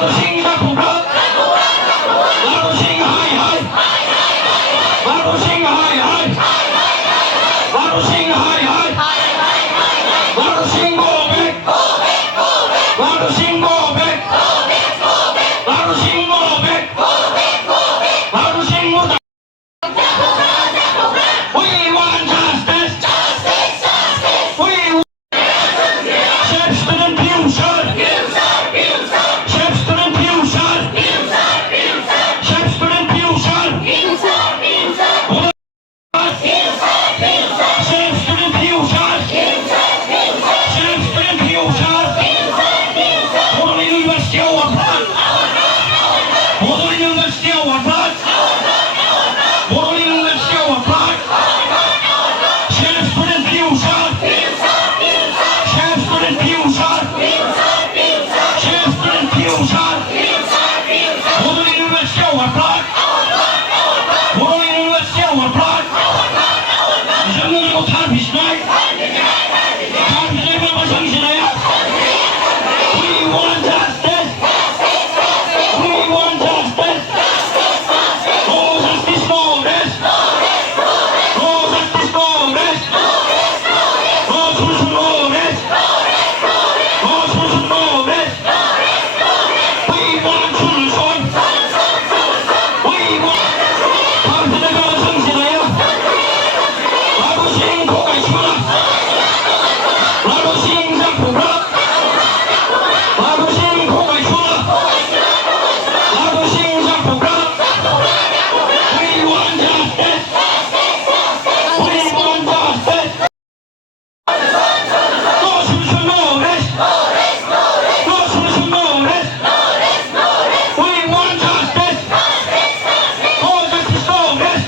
Ladu Singh Zakubra, Ladu Singh Hai Hai, Ladu Singh Hai Hai, Ladu Singh Hai Hai, Ladu Singh go back, Ladu Singh go back, Ladu Singh go back, Ladu Singh go back. We want justice, we want chef student future, chef student future, chef student future, chef student future, chef student future, Bodoland University award blood, Bodoland University award blood, Bodoland University award blood, chef student future, chef student future, chef student future, Bodoland University award blood, Bodoland University award blood. 정의로 탈피시나이? 탈피시나이 뭐 정신이야? We want justice. We want justice. No justice, no rest. No justice, no rest. No solution, no rest. No solution, no rest. We want solution. We want. 탈피시나이 뭐 정신이야? Ladu Singh Kokai Chula, Ladu Singh Zakubra, Ladu Singh Kokai Chula, Ladu Singh Zakubra. We want justice. We want justice. No solution, no rest. No solution, no rest. We want justice. No justice, no rest.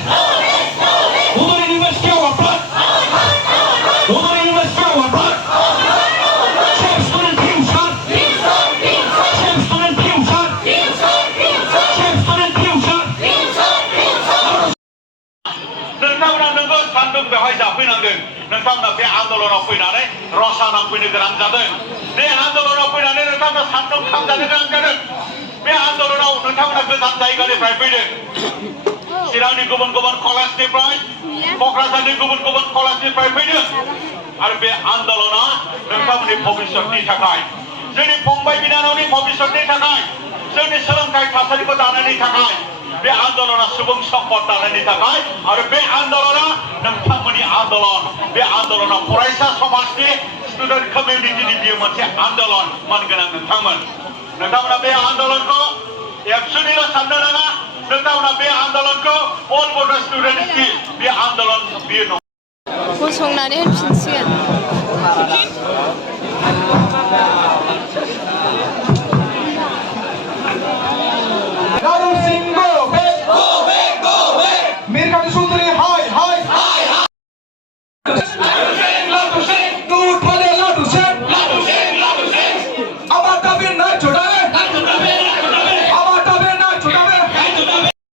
Bodoland University award blood. Bodoland University award blood. Chef student future. Chef student future. Chef student future. नोंथांमोना नोंगौ सान्दुं बेवहाय जाफैनांदों नोंथांमोना बे आन्दलनाव फैनानै रसा नांफैनो गोनां जादों बे आन्दलनाव फैनानै नोंथांमोना सान्दुं खामजानो गोनां जादों बे आन्दलनाव नोंथांमोना गोजान जायगानिफ्राय फैदों चिरांनि गुबुन गुबुन कलेजनिफ्राय क'क्राझारनि गुबुन गुबुन कलेजनिफ्राय फैदों आरो बे आन्दलना नोंथांमोननि भबिष्यतनि थाखाय जोंनि फंबाय बिनानावनि भबिष्यतनि थाखाय जोंनि सोलोंथाइ थासारिखौ दानायनि थाखाय बे आन्दलना सुबुं सम्पद दानायनि थाखाय आरो बे आन्दलना नोंथांमोननि आन्दलन बे आन्दलना फरायसा समाजनि स्टुडेन्ट कमिउनिटिनि बियो मोनसे आन्दलन मानगोनां नोंथांमोना बे आन्दलनखौ एबसुनिल' साननो नाङा नोंथांमोना बे आन्दलनखौ अल बड' स्टुडेन्टसनि बे आन्दलन बियो नङा गसंनानै होनफिनसिगोन